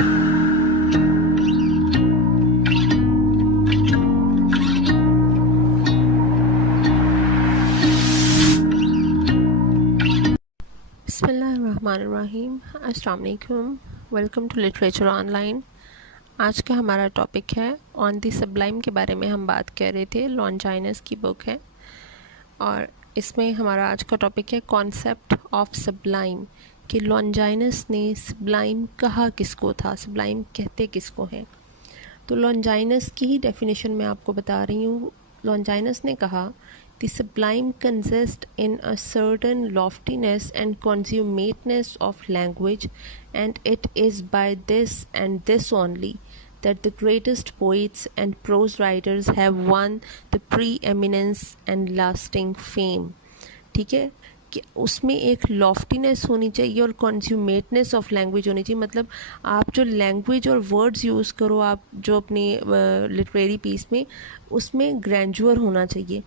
बिस्मिल्लाहिर्रहमानिर्रहीम। अस्सलाम वालेकुम। Welcome to literature online. आज का हमारा टॉपिक है ऑन द सबलाइम के बारे में हम बात कर रहे थे। लॉन्जाइनस की बुक है और इसमें हमारा आज का टॉपिक है कॉन्सेप्ट ऑफ सबलाइम कि लॉन्जाइनस ने सबलाइम कहा किसको था, सबलाइम कहते किसको हैं। तो लॉन्जाइनस की ही डेफिनेशन मैं आपको बता रही हूँ। लॉन्जाइनस ने कहा The sublime consists in a certain loftiness and consummateness of language, and it is by this and this only that the greatest poets and prose writers have won the preeminence and lasting fame. ठीक है कि उसमें एक लॉफ्टीनेस होनी चाहिए और कंज्यूमेटनेस of language होनी चाहिए। मतलब आप जो लैंग्वेज और वर्ड्स यूज़ करो आप जो अपनी लिटरेरी पीस में, उसमें ग्रैंडुअर होना चाहिए।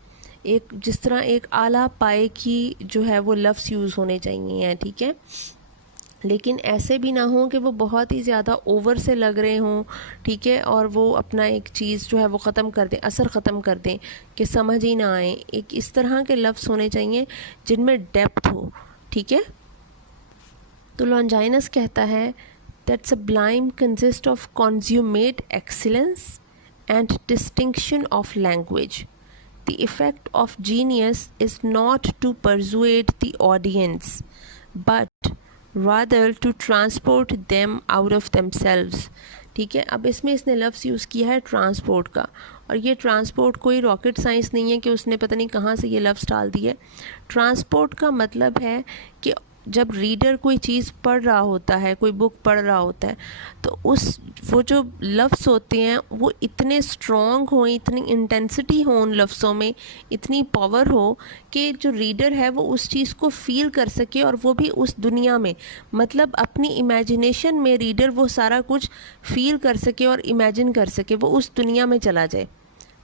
एक जिस तरह एक आला पाए की जो है वो लफ्ज़ यूज़ होने चाहिए हैं, ठीक है, लेकिन ऐसे भी ना हो कि वो बहुत ही ज़्यादा ओवर से लग रहे हों, ठीक है, और वो अपना एक चीज़ जो है वो ख़त्म कर दें, असर ख़त्म कर दें कि समझ ही ना आए। एक इस तरह के लफ्ज़ होने चाहिए जिनमें डेप्थ हो, ठीक है। तो लॉन्जाइनस कहता है that sublime consist of consummate excellence and distinction of language. The effect of genius is not to persuade the audience, but rather to transport them out of themselves. ठीक है, अब इसमें इसने लफ्ज़ यूज़ किया है ट्रांसपोर्ट का, और ये ट्रांसपोर्ट कोई रॉकेट साइंस नहीं है कि उसने पता नहीं कहाँ से ये लफ्ज़ डाल दिया। ट्रांसपोर्ट का मतलब है कि जब रीडर कोई चीज़ पढ़ रहा होता है, कोई बुक पढ़ रहा होता है, तो वो जो लफ्ज़ होते हैं वो इतने स्ट्रॉन्ग हों, इतनी इंटेंसिटी हो उन लफ्ज़ों में, इतनी पावर हो कि जो रीडर है वो उस चीज़ को फ़ील कर सके, और वो भी उस दुनिया में, मतलब अपनी इमेजिनेशन में रीडर वो सारा कुछ फ़ील कर सके और इमेजिन कर सके, वो उस दुनिया में चला जाए।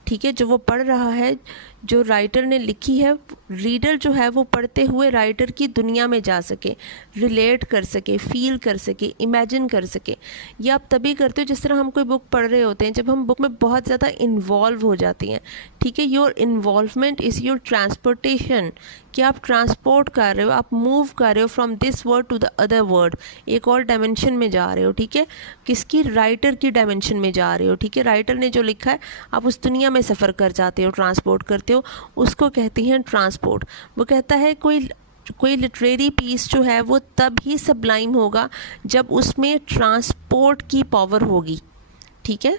ठीक है, जो वो पढ़ रहा है, जो राइटर ने लिखी है, रीडर जो है वो पढ़ते हुए राइटर की दुनिया में जा सके, रिलेट कर सके, फील कर सके, इमेजिन कर सके। ये आप तभी करते हो जिस तरह हम कोई बुक पढ़ रहे होते हैं, जब हम बुक में बहुत ज़्यादा इन्वॉल्व हो जाती हैं, ठीक है। Your involvement is your transportation, कि आप ट्रांसपोर्ट कर रहे हो, आप मूव कर रहे हो from this word to the other word, एक और डायमेंशन में जा रहे हो, ठीक है, किसकी, राइटर की डायमेंशन में जा रहे हो, ठीक है। राइटर ने जो लिखा है आप उस दुनिया में सफ़र कर जाते हो, ट्रांसपोर्ट करते हो, उसको कहते हैं ट्रांसपोर्ट। वो कहता है कोई लिटरेरी पीस जो है वो तब ही सबलाइम होगा जब उसमें ट्रांसपोर्ट की पावर होगी, ठीक है।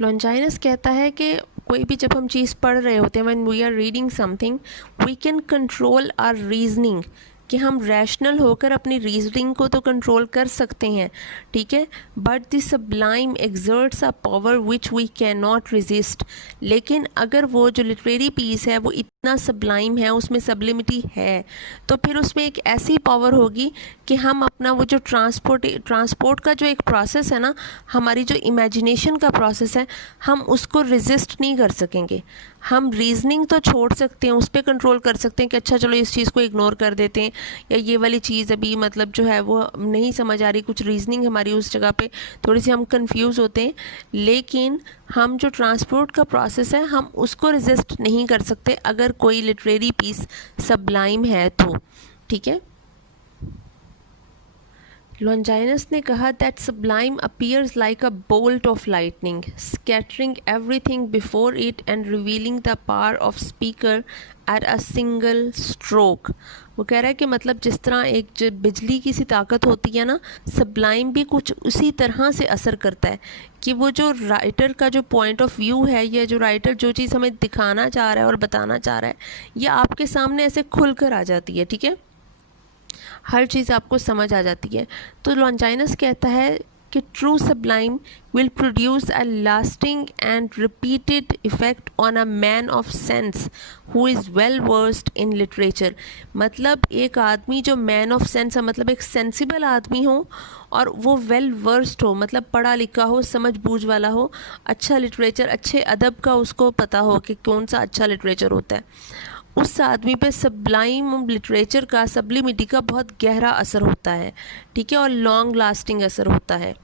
लॉन्जाइनस कहता है कि कोई भी जब हम चीज़ पढ़ रहे होते हैं, when we are reading something, we can control our reasoning, कि हम रैशनल होकर अपनी रीजनिंग को तो कंट्रोल कर सकते हैं, ठीक है, but the sublime exerts a power which we cannot नॉट रेजिस्ट। लेकिन अगर वो जो लिटरेरी पीस है वो इतना सबलाइम है, उसमें सबलिमिटी है, तो फिर उसमें एक ऐसी पावर होगी कि हम अपना वो जो ट्रांसपोर्ट का जो एक प्रोसेस है ना, हमारी जो इमेजिनेशन का प्रोसेस है, हम उसको रेजिस्ट नहीं कर सकेंगे। हम रीजनिंग तो छोड़ सकते हैं, उस पर कंट्रोल कर सकते हैं कि अच्छा चलो इस चीज़ को इग्नोर कर देते हैं, या ये वाली चीज़ अभी मतलब जो है वो नहीं समझ आ रही, कुछ रीजनिंग हमारी उस जगह पे थोड़ी सी हम कंफ्यूज होते हैं, लेकिन हम जो ट्रांसपोर्ट का प्रोसेस है हम उसको रेजिस्ट नहीं कर सकते अगर कोई लिटरेरी पीस सबलाइम है तो, ठीक है। लॉन्जाइनस ने कहा that Sublime appears like a bolt of lightning, scattering everything before it and revealing the power of speaker at a single stroke. वो कह रहा है कि मतलब जिस तरह एक जो बिजली की सी ताकत होती है ना, सबलाइम भी कुछ उसी तरह से असर करता है कि वो जो राइटर का जो पॉइंट ऑफ व्यू है, या जो राइटर जो चीज़ हमें दिखाना चाह रहा है और बताना चाह रहा है, ये आपके सामने ऐसे खुल कर आ जाती है, ठीक है, हर चीज़ आपको समझ आ जाती है। तो लॉन्जाइनस कहता है कि true Sublime will produce a lasting and repeated effect on a man of sense who is well versed in literature. मतलब एक आदमी जो मैन ऑफ सेंस है, मतलब एक सेंसिबल आदमी हो और वो वेल वर्स्ड हो, मतलब पढ़ा लिखा हो, समझ बूझ वाला हो, अच्छा लिटरेचर, अच्छे अदब का उसको पता हो कि कौन सा अच्छा लिटरेचर होता है, उस आदमी पे सब्लाइम लिटरेचर का, सब्लिमिटी का बहुत गहरा असर होता है, ठीक है, और लॉन्ग लास्टिंग असर होता है।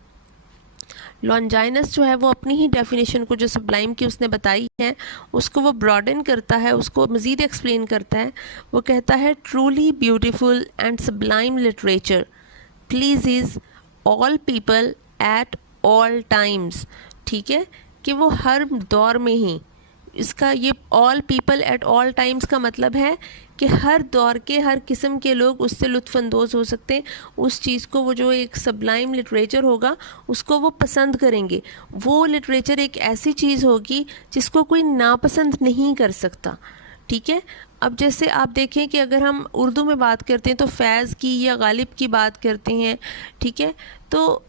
लॉन्जाइनस जो है वो अपनी ही डेफिनेशन को जो सब्लाइम की उसने बताई है उसको वो ब्रॉडन करता है, उसको मज़ीद एक्सप्लेन करता है। वो कहता है truly beautiful and sublime literature please all people at all times, ठीक है, कि वो हर दौर में ही, इसका ये all people at all times का मतलब है कि हर दौर के हर किस्म के लोग उससे लुत्फ़अंदोज़ हो सकते हैं। उस चीज़ को, वो जो एक सब्लाइम लिटरेचर होगा उसको वो पसंद करेंगे। वो लिटरेचर एक ऐसी चीज़ होगी जिसको कोई नापसंद नहीं कर सकता, ठीक है। अब जैसे आप देखें कि अगर हम उर्दू में बात करते हैं तो फैज़ की या गालिब की बात करते हैं, ठीक है, तो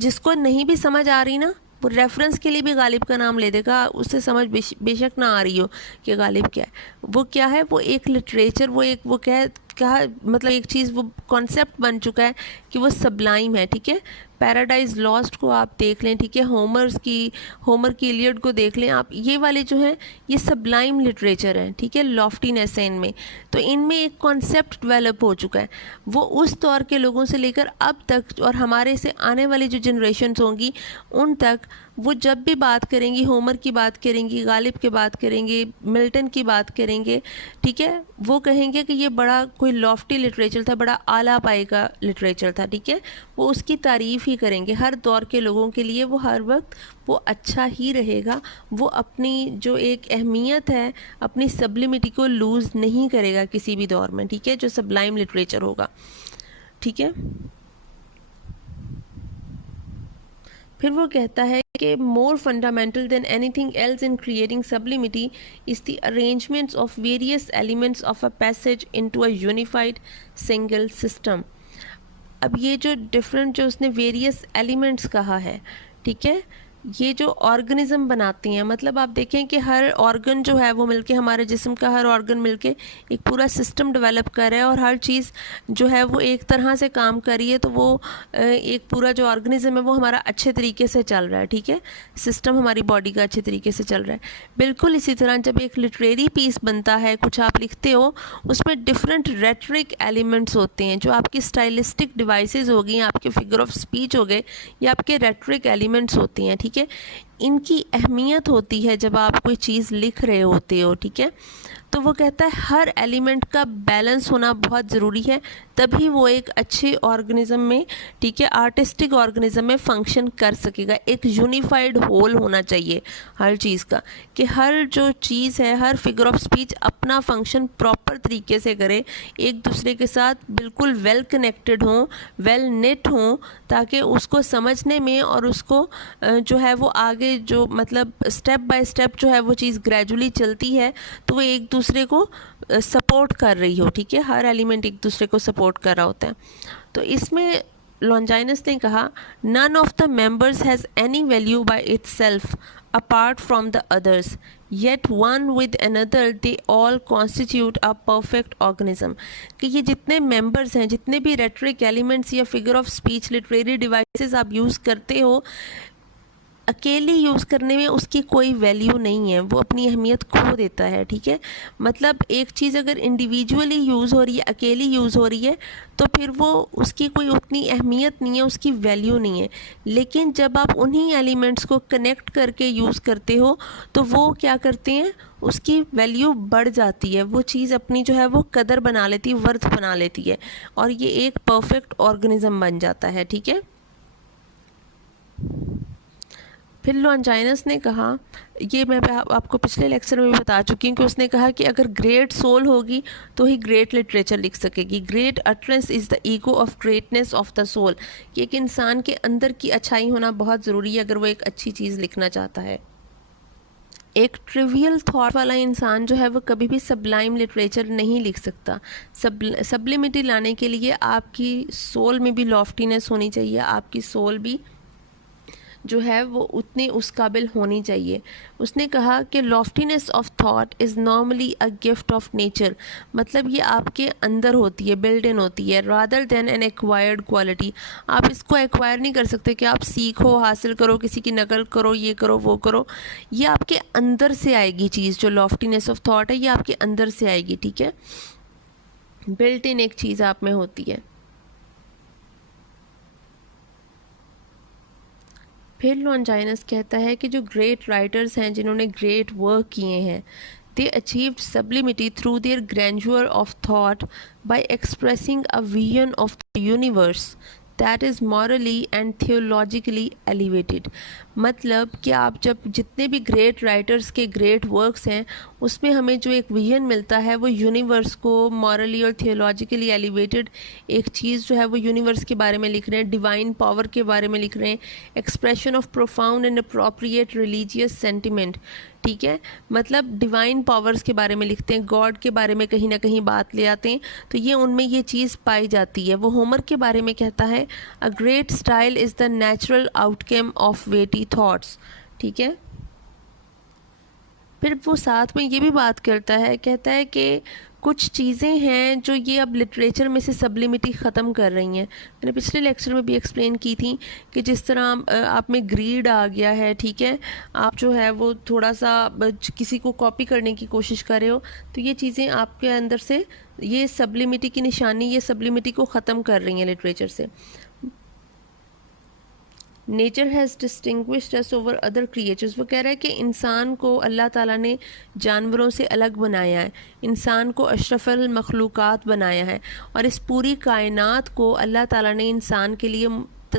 जिसको नहीं भी समझ आ रही ना, वो रेफरेंस के लिए भी गालिब का नाम ले देगा, उससे समझ बेशक ना आ रही हो कि गालिब क्या है। वो क्या है, वो एक लिटरेचर, वो क्या मतलब एक चीज़, वो कॉन्सेप्ट बन चुका है कि वो सब्लाइम है, ठीक है। पैराडाइज लॉस्ट को आप देख लें, ठीक है, होमर की इलियड को देख लें आप, ये वाले जो हैं ये सब्लाइम लिटरेचर हैं, ठीक है, लॉफ्टीनेस है इनमें। तो इनमें एक कॉन्सेप्ट डेवलप हो चुका है, वो उस दौर के लोगों से लेकर अब तक और हमारे से आने वाली जो जनरेशन्स होंगी उन तक, वो जब भी बात करेंगी, होमर की बात करेंगी, गालिब की बात करेंगे, मिल्टन की बात करेंगे, ठीक है, वो कहेंगे कि ये बड़ा कोई लॉफ्टी लिटरेचर था, बड़ा आला पाए का लिटरेचर था, ठीक है। वो उसकी तारीफ़ ही करेंगे। हर दौर के लोगों के लिए वो हर वक्त वो अच्छा ही रहेगा। वो अपनी जो एक अहमियत है, अपनी सब्लिमिटी को लूज़ नहीं करेगा किसी भी दौर में, ठीक है, जो सब्लाइम लिटरेचर होगा, ठीक है। फिर वो कहता है कि more fundamental than anything else in creating sublimity is the arrangements of various elements of a passage into a unified single system. अब ये जो डिफरेंट, जो उसने वेरियस एलिमेंट्स कहा है, ठीक है, ये जो ऑर्गेनिज्म बनाती हैं, मतलब आप देखें कि हर ऑर्गन जो है वो मिलके, हमारे जिस्म का हर ऑर्गन मिलके एक पूरा सिस्टम डेवलप कर रहा है और हर चीज़ जो है वो एक तरह से काम कर रही है, तो वो एक पूरा जो ऑर्गेनिज्म है वो हमारा अच्छे तरीके से चल रहा है, ठीक है, सिस्टम हमारी बॉडी का अच्छे तरीके से चल रहा है। बिल्कुल इसी तरह जब एक लिटरेरी पीस बनता है, कुछ आप लिखते हो, उसमें डिफरेंट रेटरिक एलिमेंट्स होते हैं, जो आपकी स्टाइलिस्टिक डिवाइसेस हो गई, आपके फिगर ऑफ स्पीच हो गए, या आपके रेटरिक एलिमेंट्स होती हैं, ठीक है। इनकी अहमियत होती है जब आप कोई चीज़ लिख रहे होते हो, ठीक है। तो वो कहता है हर एलिमेंट का बैलेंस होना बहुत ज़रूरी है, तभी वो एक अच्छे ऑर्गेनिज्म में, ठीक है, आर्टिस्टिक ऑर्गेनिज्म में फंक्शन कर सकेगा। एक यूनिफाइड होल होना चाहिए हर चीज़ का, कि हर जो चीज़ है, हर फिगर ऑफ स्पीच अपना फंक्शन प्रॉपर तरीके से करे, एक दूसरे के साथ बिल्कुल वेल कनेक्टेड हों, वेल नेट हों, ताकि उसको समझने में और उसको जो है वो आगे जो मतलब स्टेप बाय स्टेप जो है वो चीज़ ग्रेजुअली चलती है, तो वो एक दूसरे को सपोर्ट कर रही हो, ठीक है, हर एलिमेंट एक दूसरे को सपोर्ट कर रहा होता है। तो इसमें लॉन्जाइनस ने कहा none of the members has any value by itself apart from the others yet one with another they all constitute a perfect organism. कि ये जितने मेंबर्स हैं, जितने भी रेटरिक एलिमेंट्स या figure of speech literary devices आप use करते हो, अकेले यूज़ करने में उसकी कोई वैल्यू नहीं है, वो अपनी अहमियत खो देता है, ठीक है। मतलब एक चीज़ अगर इंडिविजुअली यूज़ हो रही है, अकेली यूज़ हो रही है, तो फिर वो उसकी कोई उतनी अहमियत नहीं है, उसकी वैल्यू नहीं है। लेकिन जब आप उन्हीं एलिमेंट्स को कनेक्ट करके यूज़ करते हो, तो वो क्या करते हैं, उसकी वैल्यू बढ़ जाती है, वो चीज़ अपनी जो है वो कदर बना लेती है, वर्थ बना लेती है, और ये एक परफेक्ट ऑर्गेनिज्म बन जाता है, ठीक है। फिर लॉन्जाइनस ने कहा, ये मैं आपको पिछले लेक्चर में भी बता चुकी हूँ कि उसने कहा कि अगर ग्रेट सोल होगी तो ही ग्रेट लिटरेचर लिख सकेगी। Great utterance is the echo of greatness of the soul, कि एक इंसान के अंदर की अच्छाई होना बहुत ज़रूरी है अगर वो एक अच्छी चीज़ लिखना चाहता है। एक ट्रिवियल थॉट वाला इंसान जो है वो कभी भी सब्लाइम लिटरेचर नहीं लिख सकता। सब्लिमिटी लाने के लिए आपकी सोल में भी लॉफ्टीनेस होनी चाहिए, आपकी सोल भी जो है वो उतनी उस काबिल होनी चाहिए। उसने कहा कि लॉफ्टीनेस of thought is normally a gift of nature, मतलब ये आपके अंदर होती है, बिल्ड इन होती है, rather than N acquired quality. आप इसको एक्वायर नहीं कर सकते कि आप सीखो, हासिल करो, किसी की नकल करो, ये करो वो करो। ये आपके अंदर से आएगी चीज़, जो लॉफ्टीनेस ऑफ थॉट है ये आपके अंदर से आएगी, ठीक है, बिल्ट इन एक चीज़ आप में होती है। फिर लॉन्जाइनस कहता है कि जो ग्रेट राइटर्स हैं, जिन्होंने ग्रेट वर्क किए हैं, they achieved sublimity through their grandeur of thought by expressing a vision of the universe that is morally and theologically elevated. मतलब कि आप जब जितने भी ग्रेट राइटर्स के ग्रेट वर्क्स हैं, उसमें हमें जो एक विजन मिलता है वो यूनिवर्स को मॉरली और थियोलॉजिकली एलिवेटेड एक चीज़ जो है वो यूनिवर्स के बारे में लिख रहे हैं, डिवाइन पावर के बारे में लिख रहे हैं, expression of profound and appropriate religious sentiment, ठीक है, मतलब डिवाइन पावर्स के बारे में लिखते हैं, गॉड के बारे में कहीं ना कहीं बात ले आते हैं, तो ये उनमें ये चीज़ पाई जाती है। वो होमर के बारे में कहता है a great style is the natural outcome of weighty thoughts, ठीक है। फिर वो साथ में ये भी बात करता है, कहता है कि कुछ चीज़ें हैं जो ये अब लिटरेचर में से सब्लिमिटी ख़त्म कर रही हैं। मैंने पिछले लेक्चर में भी एक्सप्लेन की थी कि जिस तरह आप में ग्रीड आ गया है, ठीक है, आप जो है वो थोड़ा सा किसी को कॉपी करने की कोशिश कर रहे हो, तो ये चीज़ें आपके अंदर से, ये सब्लिमिटी की निशानी, ये सब्लिमिटी को ख़त्म कर रही हैं लिटरेचर से। Nature has distinguished us over other creatures. वो कह रहा है कि इंसान को अल्लाह ताला ने जानवरों से अलग बनाया है, इंसान को अशरफुल मखलूक़ात बनाया है, और इस पूरी कायनात को अल्लाह ताला ने इंसान के लिए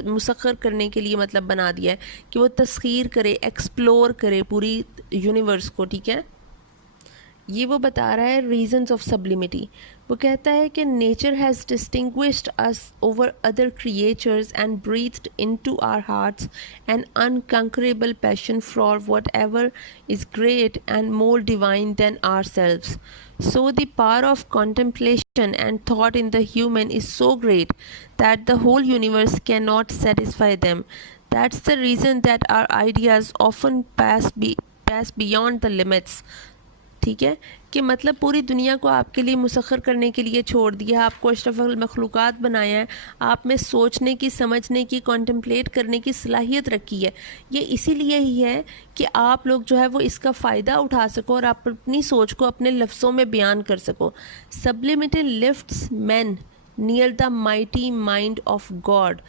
मुसख्खर करने के लिए मतलब बना दिया है कि वो तस्खीर करे, एक्सप्लोर करे पूरी यूनिवर्स को, ठीक है। ये वो बता रहा है रीजंस ऑफ सब्लिमिटी। वो कहता है कि nature has distinguished us over other creatures and breathed into our hearts an unconquerable passion for whatever is great and more divine than ourselves. So the power of contemplation and thought in the human is so great that the whole universe cannot satisfy them. That's the reason that our ideas often pass beyond the limits. ठीक है, कि मतलब पूरी दुनिया को आपके लिए मुसख्खर करने के लिए छोड़ दिया, आपको अशरफुल मखलूक़ात बनाया है, आप में सोचने की, समझने की, कॉन्टम्पलेट करने की सलाहियत रखी है। ये इसीलिए ही है कि आप लोग जो है वो इसका फ़ायदा उठा सको और आप अपनी सोच को अपने लफ्ज़ों में बयान कर सको। Sublimity lifts man near the mighty mind of God.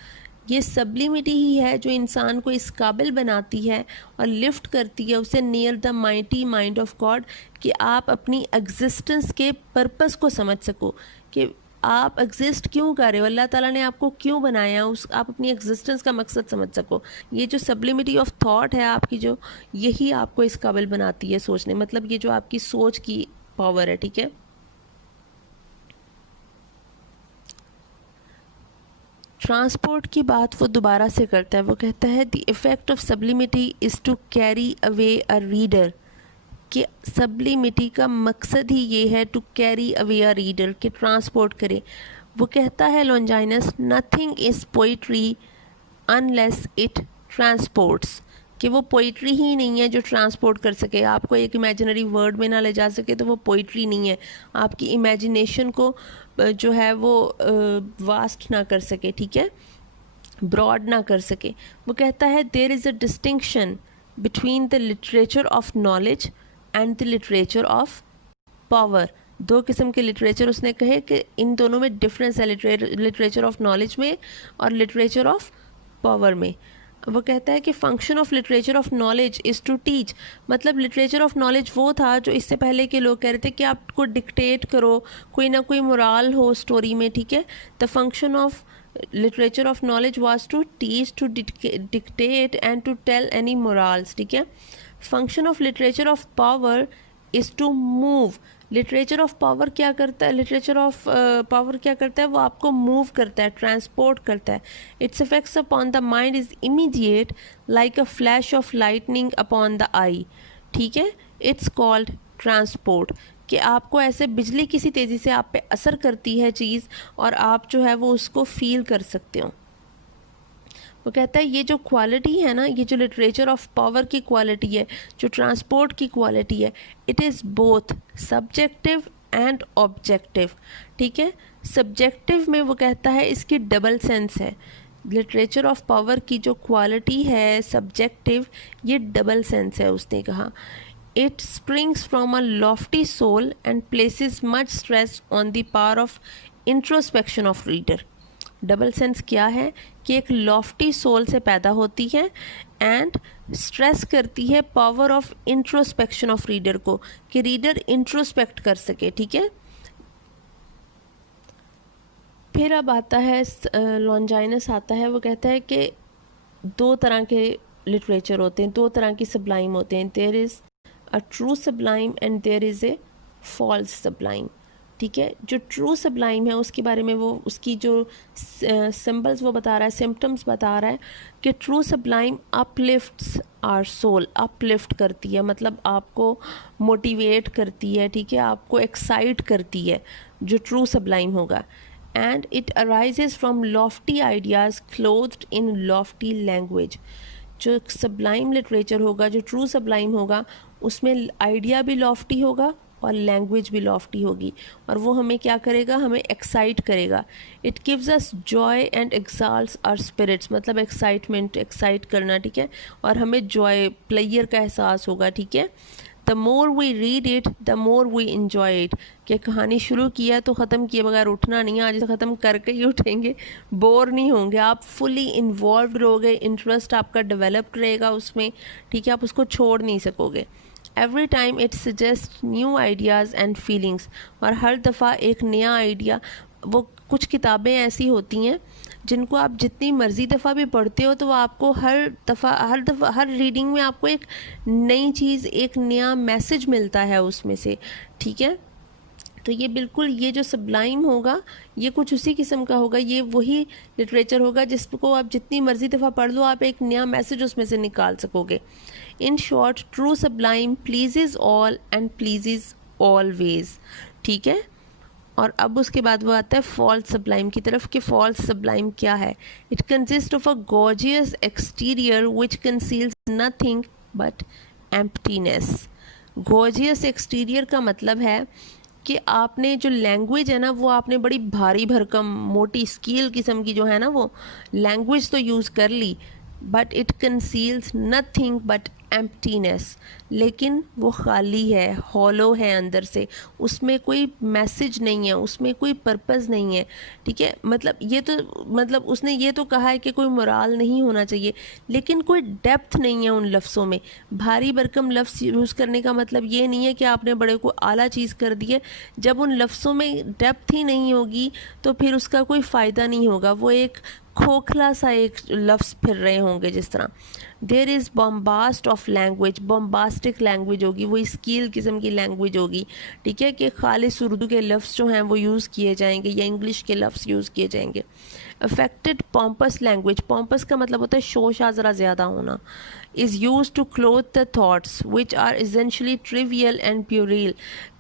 ये सब्लिमिटी ही है जो इंसान को इस काबिल बनाती है और लिफ्ट करती है उसे near the mighty mind of God, कि आप अपनी एग्जिस्टेंस के पर्पस को समझ सको कि आप एग्जिस्ट क्यों कर रहे हो, अल्लाह ताला ने आपको क्यों बनाया, उस आप अपनी एग्जिस्टेंस का मकसद समझ सको। ये जो सब्लिमिटी ऑफ थॉट है आपकी, जो यही आपको इस काबिल बनाती है सोचने, मतलब ये जो आपकी सोच की पावर है, ठीक है। ट्रांसपोर्ट की बात वो दोबारा से करता है। वो कहता है the effect of sublimity is to carry away a reader, कि सब्लिमिटी का मकसद ही ये है to carry away a reader, कि ट्रांसपोर्ट करे। वो कहता है Longinus, nothing is poetry unless it transports, कि वो पोइट्री ही नहीं है जो ट्रांसपोर्ट कर सके, आपको एक इमेजिनरी वर्ड में ना ले जा सके तो वो पोइट्री नहीं है, आपकी इमेजिनेशन को जो है वो वास्ट ना कर सके, ठीक है, ब्रॉड ना कर सके। वो कहता है there is a distinction between the literature of knowledge and the literature of power. दो किस्म के लिटरेचर उसने कहे कि इन दोनों में डिफरेंस है, लिटरेचर ऑफ नॉलेज में और लिटरेचर ऑफ पावर में। वो कहता है कि function of literature of knowledge is to teach, मतलब लिटरेचर ऑफ नॉलेज वो था जो इससे पहले के लोग कह रहे थे कि आपको डिक्टेट करो, कोई ना कोई मोरल हो स्टोरी में, ठीक है। The function of literature of knowledge was to teach, to dictate and to tell any morals, ठीक है। Function of literature of power is to move. Literature of power क्या करता है, लिटरेचर ऑफ पावर क्या करता है, वो आपको मूव करता है, ट्रांसपोर्ट करता है। Its effects upon the mind is immediate like a flash of lightning upon the eye, ठीक है। इट्स कॉल्ड ट्रांसपोर्ट, कि आपको ऐसे बिजली किसी तेज़ी से आप पे असर करती है चीज़ और आप जो है वो उसको फील कर सकते हो। वो कहता है ये जो क्वालिटी है ना, ये जो लिटरेचर ऑफ पावर की क्वालिटी है, जो ट्रांसपोर्ट की क्वालिटी है, it is both subjective and objective. ठीक है, सब्जेक्टिव में वो कहता है इसकी डबल सेंस है। लिटरेचर ऑफ पावर की जो क्वालिटी है सब्जेक्टिव, ये डबल सेंस है उसने कहा। It springs from a lofty soul and places much stress on the power of introspection of reader. Double sense क्या है कि एक लॉफ्टी सोल से पैदा होती है एंड स्ट्रेस करती है power of introspection of reader को, कि रीडर इंट्रोस्पेक्ट कर सके। ठीक है, फिर अब आता है लॉन्जाइनस आता है, वो कहता है कि दो तरह के लिटरेचर होते हैं, दो तरह की सबलाइम होते हैं। There is a true sublime and there is a false sublime. ठीक है, जो ट्रू सबलाइम है उसके बारे में वो उसकी जो सिंबल्स वो बता रहा है, सिम्टम्स बता रहा है कि true sublime uplifts our soul, uplift करती है, मतलब आपको मोटिवेट करती है। ठीक है, आपको एक्साइट करती है जो ट्रू सबलाइम होगा। And it arises from lofty ideas clothed in lofty language. जो सबलाइम लिटरेचर होगा, जो ट्रू सबलाइम होगा, उसमें आइडिया भी लॉफ्टी होगा और लैंग्वेज भी लॉफ्टी होगी, और वो हमें क्या करेगा, हमें एक्साइट करेगा। It gives us joy and exalts our spirits, मतलब एक्साइटमेंट, एक्साइट करना। ठीक है, और हमें जॉय, प्लेयर का एहसास होगा। ठीक है, the more we read it the more we enjoy it. कि कहानी शुरू किया तो ख़त्म किए बगैर उठना नहीं है, आज से ख़त्म करके ही उठेंगे, बोर नहीं होंगे, आप फुली इन्वॉल्व रहोगे, इंटरेस्ट आपका डेवलप्ड रहेगा उसमें। ठीक है, आप उसको छोड़ नहीं सकोगे। Every time it suggest new ideas and feelings, और हर दफ़ा एक नया आइडिया। वो कुछ किताबें ऐसी होती हैं जिनको आप जितनी मर्ज़ी दफ़ा भी पढ़ते हो तो वो आपको हर दफ़ा हर रीडिंग में आपको एक नई चीज़, एक नया मैसेज मिलता है उसमें से। ठीक है, तो ये बिल्कुल, ये जो सबलाइम होगा ये कुछ उसी किस्म का होगा। ये वही लिटरेचर होगा जिसको आप जितनी मर्ज़ी दफ़ा पढ़ लो, आप एक नया मैसेज उसमें से निकाल सकोगे। In short, true Sublime pleases all and pleases always. ठीक है, और अब उसके बाद वो आता है फॉल्स सबलाइम की तरफ कि फॉल्स सबलाइम क्या है। It consist of a gorgeous exterior which conceals nothing but emptiness. Gorgeous exterior का मतलब है कि आपने जो लैंग्वेज है ना, वो आपने बड़ी भारी भरकम मोटी स्कील किस्म की जो है ना, वो लैंग्वेज तो यूज़ कर ली, but it conceals nothing but emptiness. लेकिन वो खाली है, हॉलो है अंदर से, उसमें कोई मैसेज नहीं है, उसमें कोई पर्पस नहीं है। ठीक है, मतलब ये तो, मतलब उसने ये तो कहा है कि कोई मोराल नहीं होना चाहिए, लेकिन कोई डेप्थ नहीं है उन लफ्ज़ों में। भारी भरकम लफ्ज़ यूज़ करने का मतलब ये नहीं है कि आपने बड़े को आला चीज़ कर दी है। जब उन लफ्ज़ों में डेप्थ ही नहीं होगी तो फिर उसका कोई फ़ायदा नहीं होगा, वो एक खोखला सा एक लफ्ज़ फिर रहे होंगे। जिस तरह there is bombast of language, bombastic language होगी, वो स्कील किस्म की लैंग्वेज होगी। ठीक है, कि खालिस उर्दू के लफ्ज़ जो हैं वो यूज़ किए जाएंगे या इंग्लिश के लफ्ज़ यूज़ किए जाएंगे। अफेक्टेड पॉम्पस लैंग्वेज, पॉम्पस का मतलब होता है शोशा ज़रा ज़्यादा होना। Is use to clothe the thoughts which are essentially trivial and puerile,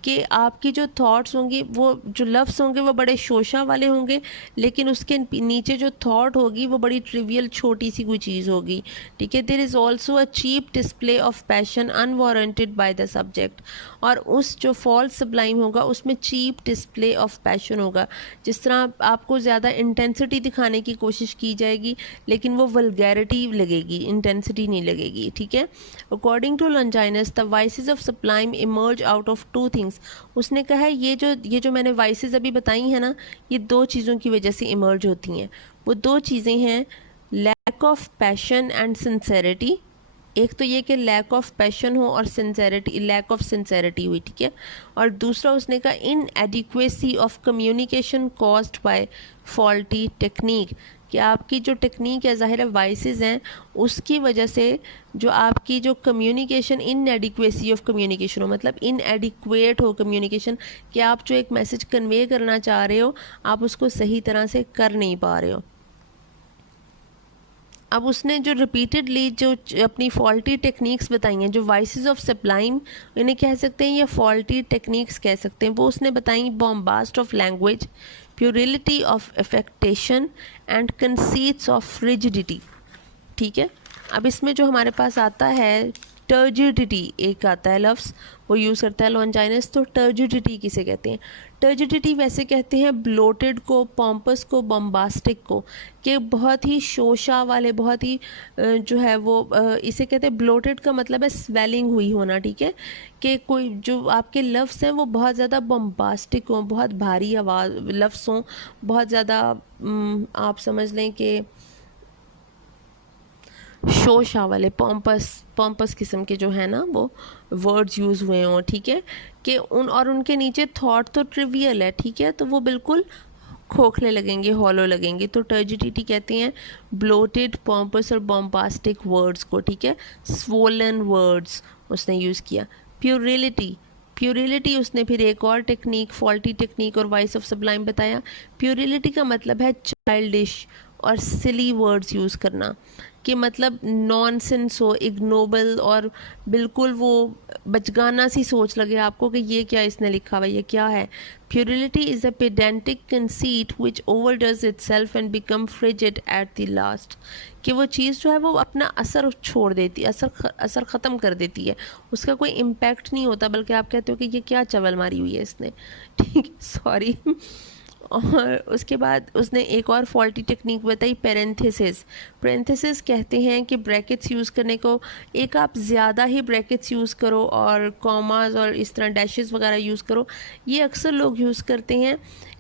कि आपकी जो थॉट्स होंगी, वो जो लफ्ज़ होंगे वो बड़े शोशा वाले होंगे, लेकिन उसके नीचे जो थॉट होगी वो बड़ी ट्रिवियल छोटी सी कोई चीज़ होगी। ठीक है, there is also a cheap display of passion unwarranted by the subject, और उस जो फॉल्स सबलाइम होगा उसमें चीप डिस्प्ले ऑफ पैशन होगा। जिस तरह आपको ज़्यादा इंटेंसिटी दिखाने की कोशिश की जाएगी, लेकिन वो वल्गैरिटी लगेगी, इंटेंसिटी नहीं लगेगी। ठीक है, according to Longinus the vices of sublime emerge out of two things. उसने कहा है ये जो मैंने वाइसेस अभी बताई हैं ना, ये दो चीज़ों की वजह से इमर्ज होती हैं। वो दो चीज़ें हैं, lack of passion and sincerity. एक तो ये कि लैक ऑफ पैशन हो और सिंसेरिटी, लैक ऑफ सिंसेरिटी हुई। ठीक है, और दूसरा उसने कहा inadequacy of communication caused by faulty technique, कि आपकी जो टेक्निक है, ज़ाहिर है वाइसेस हैं, उसकी वजह से जो आपकी जो कम्युनिकेशन, इनएडिक्वेसी ऑफ कम्युनिकेशन हो, मतलब इनएडिक्वेट हो कम्युनिकेशन, कि आप जो एक मैसेज कन्वे करना चाह रहे हो आप उसको सही तरह से कर नहीं पा रहे हो। अब उसने जो रिपीटेडली जो अपनी फॉल्टी टेक्निक्स बताई हैं, जो वाइसेस ऑफ सबलाइम इन्हें कह सकते हैं या फॉल्टी टेक्निक्स कह सकते हैं, वो उसने बताई bombast of language, puerility of affectation and conceits of rigidity. ठीक है। अब इसमें जो हमारे पास आता है टर्जिडिटी, एक आता है लफ्ज़, वो यूज़ करता है लॉन्जाइनस। तो टर्जिडिटी किसे कहते हैं? टर्जिडिटी वैसे कहते हैं ब्लोटेड को, पॉम्पस को, बम्बास्टिक को, कि बहुत ही शोशा वाले, बहुत ही जो है वो इसे कहते हैं। ब्लोटेड का मतलब है स्वेलिंग हुई होना, ठीक है, कि कोई जो आपके लफ्ज़ हैं वो बहुत ज़्यादा बम्बास्टिक हों, बहुत भारी आवाज़ लफ्ज़ हों, बहुत ज़्यादा आप समझ लें कि शोशा वाले, पॉम्पस किस्म के जो है ना वो वर्ड्स यूज़ हुए हों, ठीक है, कि उनके नीचे थॉट तो ट्रिवियल है, ठीक है, तो वो बिल्कुल खोखले लगेंगे, हॉलो लगेंगे। तो टर्जिडिटी कहते हैं ब्लोटेड, पॉम्पस और बॉम्बास्टिक वर्ड्स को, ठीक है, स्वोलन वर्ड्स उसने यूज़ किया। प्यूरिलिटी उसने फिर एक और टेक्निक, फॉल्टी टेक्निक और वॉइस ऑफ सब्लाइम बताया। प्यूरिलिटी का मतलब है चाइल्डिश और सिली वर्ड्स यूज़ करना, कि मतलब नॉनसेंस हो, इग्नोबल, और बिल्कुल वो बचगाना सी सोच लगे आपको कि ये क्या इसने लिखा हुआ, ये क्या है। Puerility is a pedantic conceit which overdoes itself and become frigid at the last, कि वो चीज़ जो है वो अपना असर छोड़ देती है, असर ख़त्म कर देती है, उसका कोई इम्पैक्ट नहीं होता, बल्कि आप कहते हो कि ये क्या चवल मारी हुई है इसने, ठीक, सॉरी। और उसके बाद उसने एक और फॉल्टी टेक्निक बताई, पेरेंथेसिस कहते हैं कि ब्रैकेट्स यूज़ करने को, एक आप ज़्यादा ही ब्रैकेट्स यूज़ करो और कॉमास और इस तरह डैशेस वगैरह यूज़ करो। ये अक्सर लोग यूज़ करते हैं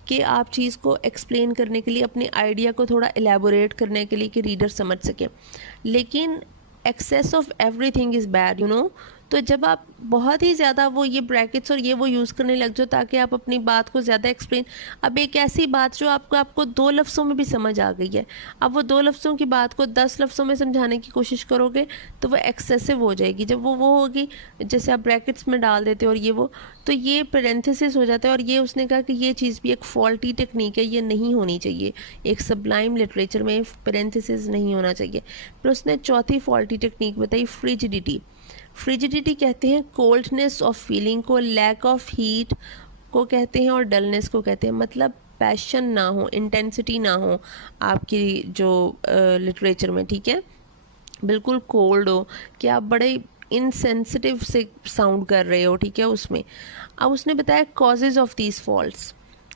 कि आप चीज़ को एक्सप्लेन करने के लिए, अपने आइडिया को थोड़ा एलेबोरेट करने के लिए, कि रीडर समझ सके। लेकिन excess of everything is bad, you know. तो जब आप बहुत ही ज़्यादा वो ये ब्रैकेट्स और ये वो यूज़ करने लग जाओ ताकि आप अपनी बात को ज़्यादा एक्सप्लेन, अब एक ऐसी बात जो आपको 2 लफ्ज़ों में भी समझ आ गई है, अब वो 2 लफ्ज़ों की बात को 10 लफ्ज़ों में समझाने की कोशिश करोगे तो वो एक्सेसिव हो जाएगी। जब वो होगी, जैसे आप ब्रैकेट्स में डाल देते हो और ये वो, तो ये पेरेंथेसिस हो जाता है। और ये उसने कहा कि ये चीज़ भी एक फॉल्टी टेक्निक है, ये नहीं होनी चाहिए, एक सबलाइम लिटरेचर में पेरेंथेसिस नहीं होना चाहिए। फिर उसने चौथी फॉल्टी टेक्निक बताई, फ्रिजिडिटी कहते हैं कोल्डनेस ऑफ फीलिंग को, लैक ऑफ हीट को कहते हैं, और डलनेस को कहते हैं, मतलब पैशन ना हो, इंटेंसिटी ना हो आपकी जो लिटरेचर में, ठीक है, बिल्कुल कोल्ड हो, कि आप बड़े इनसेंसिटिव से साउंड कर रहे हो, ठीक है उसमें। अब उसने बताया कॉजेज ऑफ दीज फॉल्ट्स,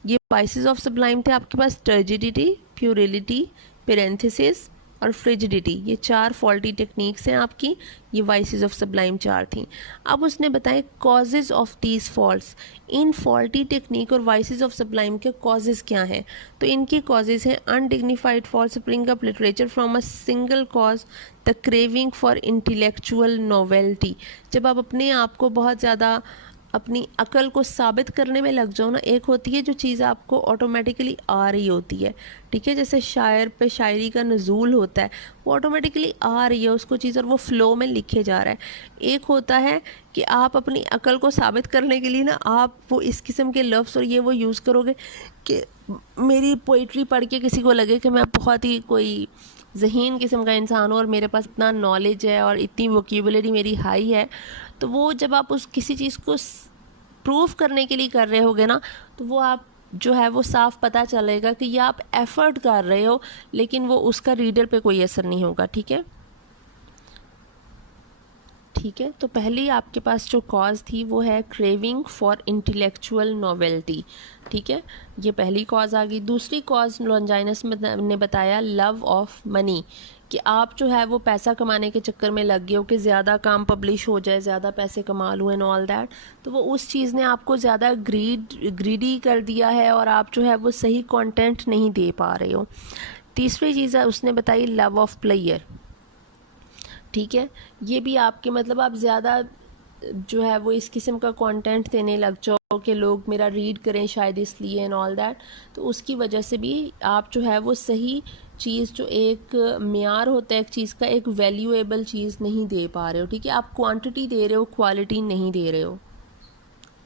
ये वाइसेस ऑफ सब्लाइम थे आपके पास, टर्जिडिटी, प्यूरिलिटी, पेरेंथेसिस और फ्रिजिडिटी, ये 4 फॉल्टी टेक्निक्स हैं आपकी, ये वाइसेस ऑफ सब्लाइम 4 थी। अब उसने बताया causes of these faults, in faulty technique और वाइसेस ऑफ सब्लाइम के कॉजेज क्या हैं। तो इनके कॉजेज हैं undignified fault spring up literature from a single cause, the craving for intellectual novelty, जब आप अपने आप को बहुत ज़्यादा अपनी अकल को साबित करने में लग जाओ ना। एक होती है जो चीज़ आपको ऑटोमेटिकली आ रही होती है, ठीक है, जैसे शायर पे शायरी का नज़ूल होता है, वो ऑटोमेटिकली आ रही है उसको चीज़ और वो फ़्लो में लिखे जा रहा है। एक होता है कि आप अपनी अकल को साबित करने के लिए ना आप वो इस किस्म के लफ्ज़ और ये वो यूज़ करोगे कि मेरी पोइट्री पढ़ के किसी को लगे कि मैं बहुत ही कोई ज़हीन किस्म का इंसान हूँ और मेरे पास इतना नॉलेज है और इतनी वोकेबुलरी मेरी हाई है। तो वो जब आप उस किसी चीज़ को प्रूफ करने के लिए कर रहे होगे ना, तो वो आप जो है वो साफ पता चलेगा कि ये आप एफ़र्ट कर रहे हो, लेकिन वो उसका रीडर पे कोई असर नहीं होगा, ठीक है। ठीक है, तो पहली आपके पास जो कॉज थी वो है क्रेविंग फॉर इंटेलेक्चुअल नॉवेल्टी, ठीक है, ये पहली कॉज आ गई। दूसरी कॉज लॉन्जाइनस ने बताया लव ऑफ मनी, कि आप जो है वो पैसा कमाने के चक्कर में लग गए हो कि ज़्यादा काम पब्लिश हो जाए, ज़्यादा पैसे कमा लूँ एंड ऑल दैट, तो वो उस चीज़ ने आपको ज़्यादा ग्रीडी कर दिया है और आप जो है वो सही कंटेंट नहीं दे पा रहे हो। तीसरी चीज़ उसने बताई लव ऑफ प्लेयर, ठीक है, ये भी आपके मतलब आप ज़्यादा जो है वो इस किस्म का कंटेंट देने लग जाओ कि लोग मेरा रीड करें शायद इसलिए एंड ऑल दैट, तो उसकी वजह से भी आप जो है वो सही चीज़, जो एक मेयार होता है एक चीज़ का, एक वैल्यूएबल चीज़ नहीं दे पा रहे हो, ठीक है, आप क्वांटिटी दे रहे हो, क्वालिटी नहीं दे रहे हो।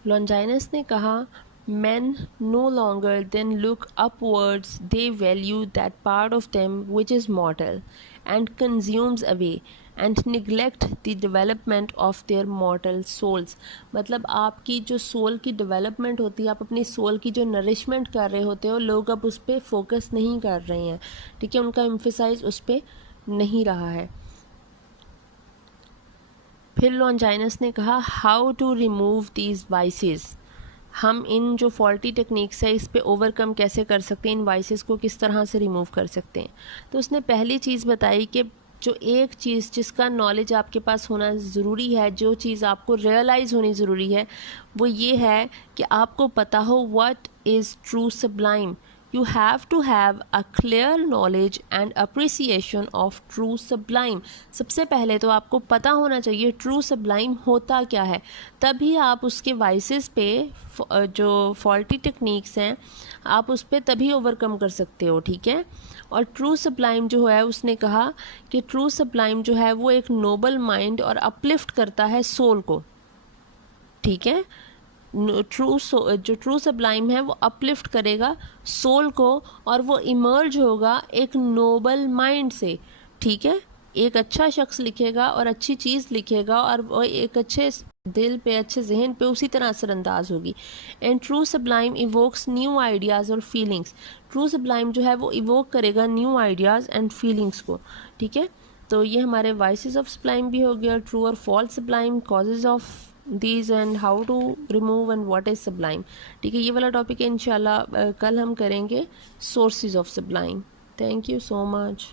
लॉन्जाइनस ने कहा men no longer then look upwards, they value that part of them which is mortal and consumes away and neglect the development of their mortal souls। मतलब आपकी जो सोल की डेवलपमेंट होती है, आप अपनी सोल की जो नरिशमेंट कर रहे होते हो, लोग अब उस पर फोकस नहीं कर रहे हैं, ठीक है, उनका एम्फेसाइज उस पर नहीं रहा है। फिर लॉन्जाइनस ने कहा how to remove these vices, हम इन जो फॉल्टी टेक्निक्स है इस पे ओवरकम कैसे कर सकते हैं, इन वाइसेस को किस तरह से रिमूव कर सकते हैं। तो उसने पहली चीज़ बताई कि जो एक चीज़ जिसका नॉलेज आपके पास होना ज़रूरी है, जो चीज़ आपको रियलाइज़ होनी ज़रूरी है, वो ये है कि आपको पता हो what is true sublime. You have to have a clear knowledge and appreciation of true sublime। सबसे पहले तो आपको पता होना चाहिए ट्रू sublime होता क्या है, तभी आप उसके वाइसेस पे जो फॉल्टी टेक्निक्स हैं आप उस पर तभी ओवरकम कर सकते हो, ठीक है। और ट्रू सब्लाइम जो है उसने कहा कि ट्रू सब्लाइम जो है वो एक नोबल माइंड और अपलिफ्ट करता है सोल को, ठीक है। जो ट्रू सब्लाइम है वो अपलिफ्ट करेगा सोल को और वो इमर्ज होगा एक नोबल माइंड से, ठीक है। एक अच्छा शख्स लिखेगा और अच्छी चीज़ लिखेगा और वो एक अच्छे दिल पे, अच्छे जहन पे उसी तरह असरअंदाज होगी। And true sublime evokes new ideas और फीलिंग्स। ट्रू सब्लाइम जो है वो इवोक करेगा न्यू आइडियाज़ एंड फीलिंग्स को, ठीक है। तो ये हमारे वाइसेस ऑफ सब्लाइम भी हो गया, ट्रू और false sublime, causes of these and how to remove and what is sublime, ठीक है। ये वाला टॉपिक है इंशाल्लाह कल हम करेंगे sources of sublime। Thank you so much.